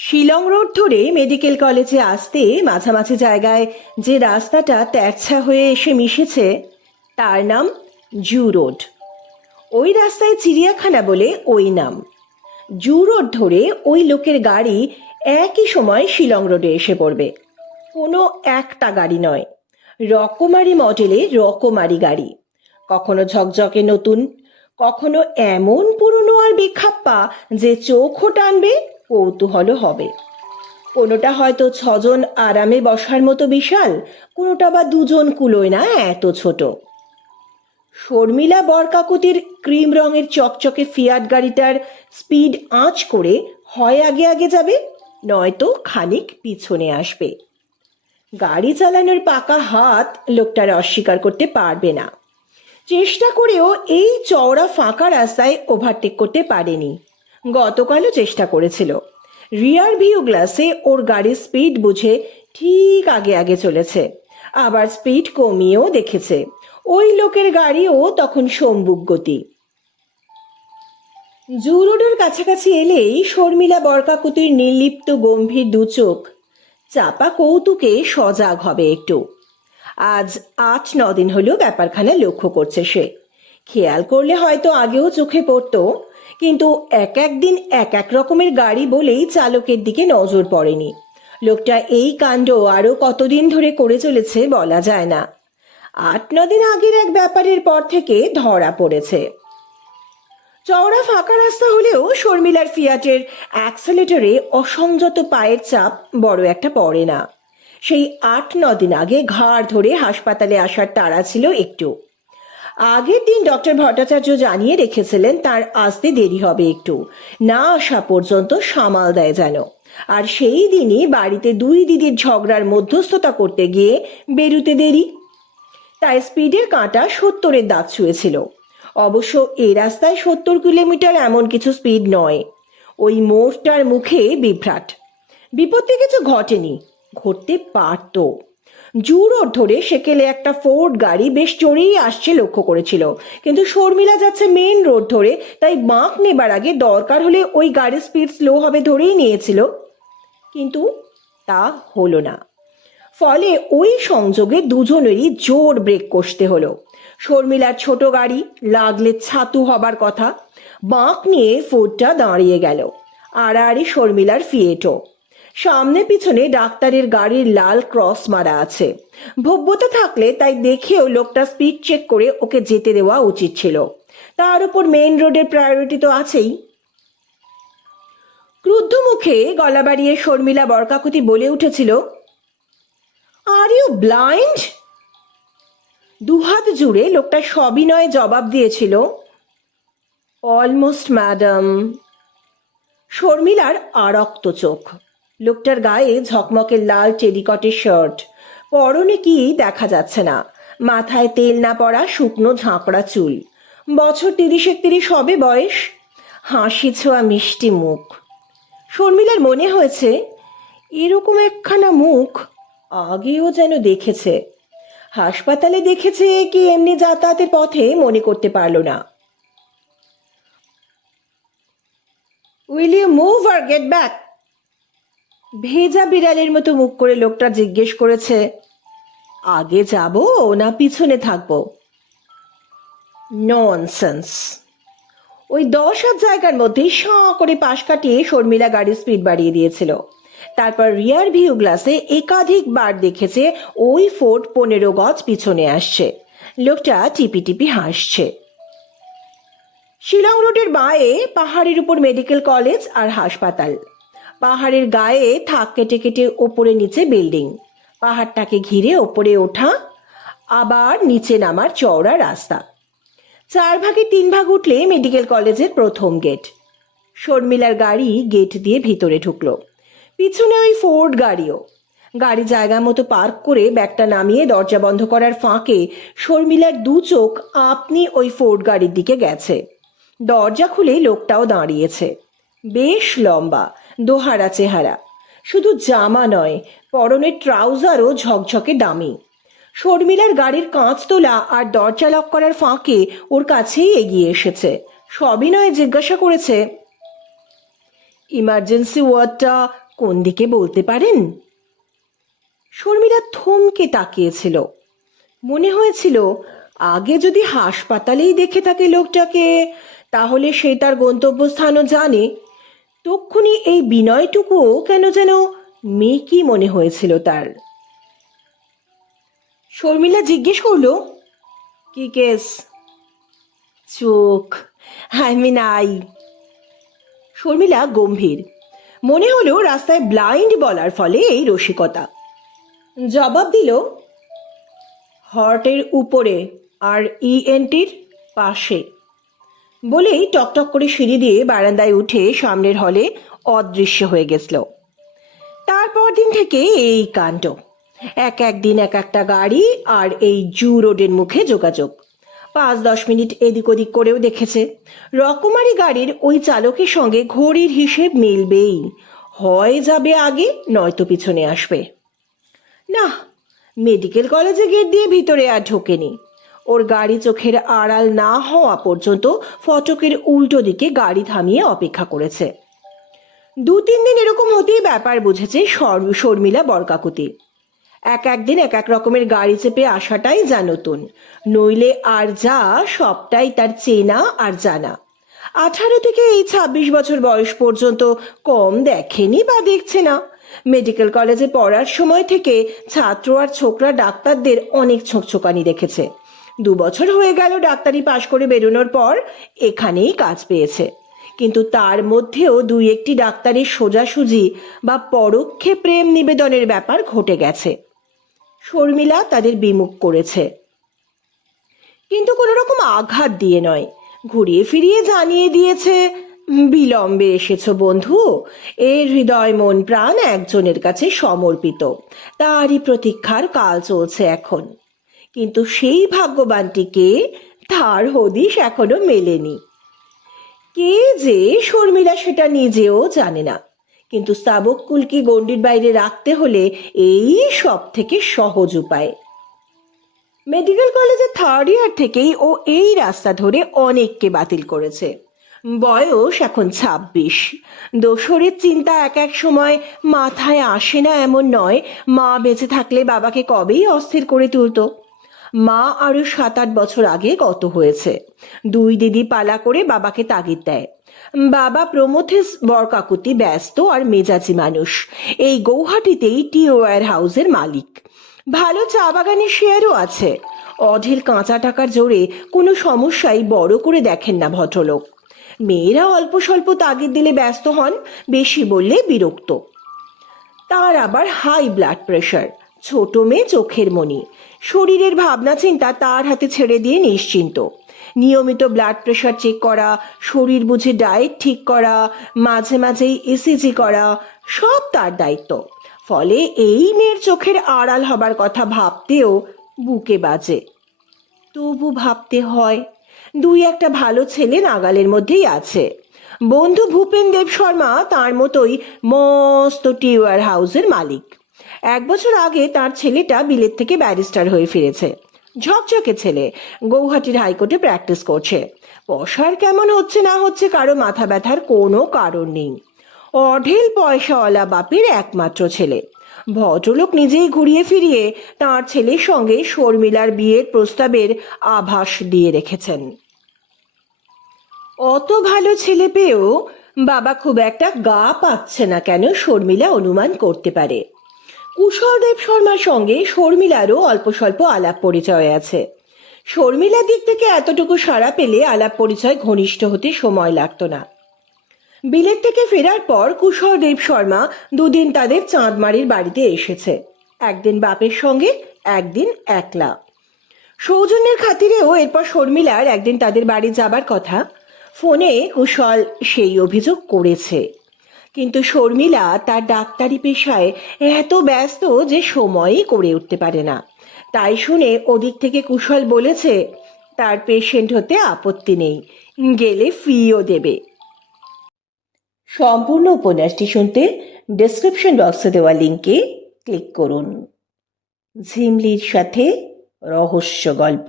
Shillong road ধরে medical কলেজে আসতে মাঝামাঝি জায়গায় যে রাস্তাটা তেরছা হয়ে এসে মিশেছে তার নাম জু রোড। ওই রাস্তায় চিড়িয়াখানা বলে ওই নাম। জু রোড ধরে ওই লোকের গাড়ি একই সময় শিলং রোডে এসে পড়বে। কোনো একটা গাড়ি নয়, রকমারি মডেলের রকমারি গাড়ি, কখনো ঝকঝকে নতুন, কখনো এমন পুরনো আর বেখাপ্পা যে চোখও টানবে, কৌতূহলও হবে। কোনোটা হয়তো 6জন আরামে বসার মতো বিশাল, কোনোটা বা 2জন কুলোয় না এত ছোট। শর্মিলা বরকাকুতির ক্রিম রঙের চকচকে ফিয়াট গাড়িটার স্পিড আঁচ করে হয় আগে আগে যাবে, নয়তো খানিক পিছনে আসবে। গাড়ি চালানোর পাকা হাত লোকটার অস্বীকার করতে পারবে না। চেষ্টা করেও এই চওড়া ফাঁকা রাস্তায় ওভারটেক করতে পারেনি। গতকালও চেষ্টা করেছিল। রিয়ার ভিউ গ্লাসে ওর গাড়ির স্পিড বুঝে ঠিক আগে আগে চলেছে, আবার স্পিড কমিয়েও দেখেছে। ওই লোকের গাড়িও তখন সম্মুখ গতি। জু রোডের কাছাকাছি এলেই শর্মিলা বরকাকুতির নির্লিপ্ত গম্ভীর দুচোখ চাপা কৌতুকে সজাগ হবে একটু। আজ 8-9 দিন হলো ব্যাপারখানা লক্ষ্য করছে সে। খেয়াল করলে হয়তো আগেও চোখে পড়তো, কিন্তু এক একদিন এক এক রকমের গাড়ি বলেই চালকের দিকে নজর পড়েনি। লোকটা এই কাণ্ড আরো কতদিন ধরে করে চলেছে বলা যায় না। 8-9 দিন আগের এক ব্যাপারের পর থেকে ধরা পড়েছে। চওড়া ফাঁকা রাস্তা হলেও শর্মিলার ফিয়াটের অ্যাক্সেলেটরে অসংযত পায়ের চাপ বড় একটা পড়ে না। সেই 8-9 দিন আগে ঘাড় ধরে হাসপাতালে আসার তাড়া ছিল একটু। আগের দিন ডক্টর ভট্টাচার্য জানিয়ে রেখেছিলেন তার আসতে দেরি হবে একটু, না আসা পর্যন্ত সামাল দেয় যেন। আর সেই দিনই বাড়িতে 2 দিদির ঝগড়ার মধ্যস্থতা করতে গিয়ে বেরুতে দেরি, তাই স্পিডের কাঁটা 70-এর দাগ ছুঁয়েছিল। অবশ্য এই রাস্তায় 70 কিলোমিটার এমন কিছু স্পিড নয়। ওই মোড়টার মুখে বিভ্রাট। বিপত্তি কিছু ঘটেনি, ঘটতে পারত। জু রোড ধরে সেকেলে একটা ফোর্ড গাড়ি বেশ চড়েই আসছে লক্ষ্য করেছিল, কিন্তু শর্মিলা যাচ্ছে মেন রোড ধরে, তাই বাঁক নেবার আগে দরকার হলে ওই গাড়ির স্পিড স্লো হবে ধরেই নিয়েছিল। কিন্তু তা হলো না। ফলে ওই সংযোগে দুজনেরই জোর ব্রেক কষতে হলো। শর্মিলার ছোট গাড়ি লাগলে ছাতু হবার কথা, বাঁক নিয়ে ফোর্ডটা দাঁড়িয়ে গেল। আড়াআড়ি শর্মিলার ফিয়েটো। সামনে পিছনে ডাক্তারের গাড়ির লাল ক্রস মারা আছে। ভব্যতা থাকলে তাই দেখেও লোকটা স্পিড চেক করে ওকে যেতে দেওয়া উচিত ছিল। তার উপর মেইন রোডের প্রায়োরিটি তো আছেই। ক্রুদ্ধ মুখে গলা বাড়িয়ে শর্মিলা বরকাকুতি বলে উঠেছিল, আর ইউ ব্লাইন্ড? দুহাত জুড়ে লোকটা সবিনয়ে জবাব দিয়েছিল, অলমোস্ট ম্যাডাম। শর্মিলার আরক্ত চোখ। লোকটার গায়ে ঝকমকে লাল টেরিকটের শার্ট, পরনে কি দেখা যাচ্ছে না, মাথায় তেল না পড়া শুকনো ঝাঁকড়া চুল, বছর 30-31 হবে বয়স, হাসি ছোঁয়া মিষ্টি মুখ। শর্মিলার মনে হয়েছে এরকম একখানা মুখ আগেও যেন দেখেছে। হাসপাতালে দেখেছে কি এমনি যাতায়াতের পথে মনে করতে পারল না। Will you move or get back? ভেজা বিড়ালের মতো মুখ করে লোকটা জিজ্ঞেস করেছে, আগে যাব না পিছনে থাকবো? ননসেন্স। ওই 10 হাত জায়গার মধ্যে সাঁ করে পাশ কাটিয়ে শর্মিলা গাড়ির স্পিড বাড়িয়ে দিয়েছিল। তারপর রিয়ার ভিউ গ্লাসে একাধিকবার দেখেছে ওই ফোর্ড 15 গজ পিছনে আসছে। লোকটা টিপি টিপি হাসছে। শিলং রোডের বাঁয়ে পাহাড়ের উপর মেডিকেল কলেজ আর হাসপাতাল। পাহাড়ের গায়ে থাক কেটে কেটে ওপরে নিচে বিল্ডিং, পাহাড়টাকে ঘিরে ওপরে ওঠা আবার নিচে নামার চওড়া রাস্তা। 4 ভাগে 3 ভাগ উঠলে মেডিকেল কলেজের প্রথম গেট। শর্মিলার গাড়ি গেট দিয়ে ভিতরে ঢুকলো। পিছনে ওই ফোর্ড গাড়িও। গাড়ি জায়গা মতো পার্ক করে ব্যাগটা নামিয়ে দরজা বন্ধ করার ফাঁকে শর্মিলার 2 চোখ আপনি ওই ফোর্ড গাড়ির দিকে গেছে। দরজা খুলে লোকটাও দাঁড়িয়েছে। বেশ লম্বা, দোহারা চেহারা। শুধু জামা নয়, পরনের ট্রাউজারও ঝকঝকে দামি। শর্মিলার গাড়ির কাঁচ তোলা আর দরজা লক করার ফাঁকে ওর কাছেই এগিয়ে এসেছে। সবিনয়ে জিজ্ঞাসা করেছে, ইমার্জেন্সি ওয়ার্ডটা কোন দিকে বলতে পারেন? শর্মিলা থমকে তাকিয়েছিল। মনে হয়েছিল আগে যদি হাসপাতালেই দেখে থাকে লোকটাকে, তাহলে সে তার গন্তব্যস্থানও জানে। তক্ষুনি এই বিনয়টুকুও কেন যেন মেকি মনে হয়েছিল তার। শর্মিলা জিজ্ঞেস করলো, কি কেস? চোখ, আই। শর্মিলা গম্ভীর। মনে হলো রাস্তায় ব্লাইন্ড বলার ফলে এই রসিকতা। জবাব দিল, হার্টের উপরে আর ইএনটির পাশে। বলেই টকটক করে সিঁড়ি দিয়ে বারান্দায় উঠে সামনের হলে অদৃশ্য হয়ে গেছিল। তারপর দিন থেকে এই কাণ্ড। এক দিন এক একটা গাড়ি আর এই জু রোডের মুখে যোগাযোগ। 5-10 মিনিট এদিক ওদিক করেও দেখেছে। রকমারি গাড়ির ওই চালকের সঙ্গে ঘড়ির হিসেব মিলবেই, হয় যাবে আগে নয়তো পিছনে আসবে। না, মেডিকেল কলেজে গেট দিয়ে ভিতরে আর ঢোকেনি। ওর গাড়ি চোখের আড়াল না হওয়া পর্যন্ত ফটকের উল্টো দিকে গাড়ি থামিয়ে অপেক্ষা করেছে। 2-3 দিন এরকম হতেই ব্যাপার বুঝেছে শর্মিলা বরকাকুতি। একদিন এক রকমের গাড়ি চেপে আসাটাই যা নতুন, নইলে আর যা সবটাই তার চেনা আর জানা। 18 থেকে এই 26 বছর বয়স পর্যন্ত কম দেখেনি বা দেখছে না। মেডিকেল কলেজে পড়ার সময় থেকে ছাত্র আর ছোকরা ডাক্তারদের অনেক ছোকছোকানি দেখেছে। 2 বছর হয়ে গেল ডাক্তারি পাশ করে বেরোনোর পর এখানেই কাজ পেয়েছে। কিন্তু তার মধ্যেও 2-1টি ডাক্তারের সোজাসুজি বা পরোক্ষে প্রেম নিবেদনের ব্যাপার ঘটে গেছে। শর্মিলা তাদের বিমুখ করেছে, কিন্তু কোনো রকম আঘাত দিয়ে নয়, ঘুরিয়ে ফিরিয়ে জানিয়ে দিয়েছে, বিলম্বে এসেছো বন্ধু, এর হৃদয় মন প্রাণ একজনের কাছে সমর্পিত, তারই প্রতীক্ষার কাল চলছে এখন। কিন্তু সেই ভাগ্যবানটিকে তার হদিশ এখনো মেলেনি। কে যে শর্মিলা সেটা নিজেও জানে না, কিন্তু স্তাবককুলকে গণ্ডির বাইরে রাখতে হলে এই সব থেকে সহজ উপায়। মেডিকেল কলেজের 3rd ইয়ার থেকেই ও এই রাস্তা ধরে অনেককে বাতিল করেছে। বয়স এখন 26। দোসরের চিন্তা এক সময় মাথায় আসে না এমন নয়, মা বেঁচে থাকলে বাবাকে কবেই অস্থির করে তুলতো। মা আরো 7-8 বছর আগে গত হয়েছে। 2 দিদি পালা করে বাবাকে তাগিদ দেয়। বাবা প্রমথেশ বরকাকুতি ব্যস্ত আর মেজাজি মানুষ, এই গৌহাটিতেই টি ওয়্যার হাউসের মালিক। ভালো চা বাগানের শেয়ারও আছে। অঢেল কাঁচা টাকার জোরে কোনো সমস্যাই বড় করে দেখেন না ভদ্রলোক। মেয়েরা অল্প স্বল্প তাগিদ দিলে ব্যস্ত হন, বেশি বললে বিরক্ত। তার আবার হাই ব্লাড প্রেশার, ছোট মেয়ে চোখের মণি। শরীরের ভাবনা চিন্তা তার হাতে ছেড়ে দিয়ে নিশ্চিন্ত। নিয়মিত ব্লাড প্রেশার চেক করা, শরীর বুঝে ডায়েট ঠিক করা, মাঝে মাঝেই ইসিজি করা, সব তার দায়িত্ব। ফলে এই মেয়ের চোখের আড়াল হবার কথা ভাবতেও বুকে বাজে। তবু ভাবতে হয়, 2-1টা ভালো ছেলে নাগালের মধ্যেই আছে। বন্ধু ভূপেন দেব শর্মা তার মতোই মস্ত টি ওয়্যার হাউসের মালিক। 1 বছর আগে তার ছেলেটা বিলেত থেকে ব্যারিস্টার হয়ে ফিরেছে। ঝকঝকে ছেলে, গৌহাটির হাইকোর্টে প্র্যাকটিস করছে। পয়সার কেমন হচ্ছে না হচ্ছে কারো মাথা ব্যথার কোনো কারণ নেই। অঢেল পয়সাওয়ালা বাপের একমাত্র ছেলে। ভদ্রলোক নিজেই ঘুরিয়ে ফিরিয়ে তার ছেলের সঙ্গে শর্মিলার বিয়ের প্রস্তাবের আভাস দিয়ে রেখেছেন। অত ভালো ছেলে পেয়েও বাবা খুব একটা গা পাচ্ছে না কেন শর্মিলা অনুমান করতে পারে। কুশল দেব শর্মার সঙ্গে শর্মিলারও অল্প স্বল্প আলাপ পরিচয় আছে। শর্মিলার দিক থেকে এতটুকু সাড়া পেলে আলাপ পরিচয় ঘনিষ্ঠ হতে সময় লাগতো না। বিলেত থেকে ফেরার পর কুশল দেব শর্মা 2 দিন তাদের চাঁদমারির বাড়িতে এসেছে। একদিন বাপের সঙ্গে, একদিন একলা। সৌজন্যের খাতিরেও এরপর শর্মিলার একদিন তাদের বাড়ি যাবার কথা। ফোনে কুশল সেই অভিযোগ করেছে, কিন্তু শর্মিলা তার ডাক্তারি পেশায় এত ব্যস্ত যে সময়ই করে উঠতে পারে না। তাই শুনে ওদিক থেকে কুশল বলেছে তার পেশেন্ট হতে আপত্তি নেই, গেলে ফিও দেবে। সম্পূর্ণ উপন্যাসটি শুনতে ডেসক্রিপশন বক্সে দেওয়া লিঙ্কে ক্লিক করুন। ঝিমলির সাথে রহস্য গল্প।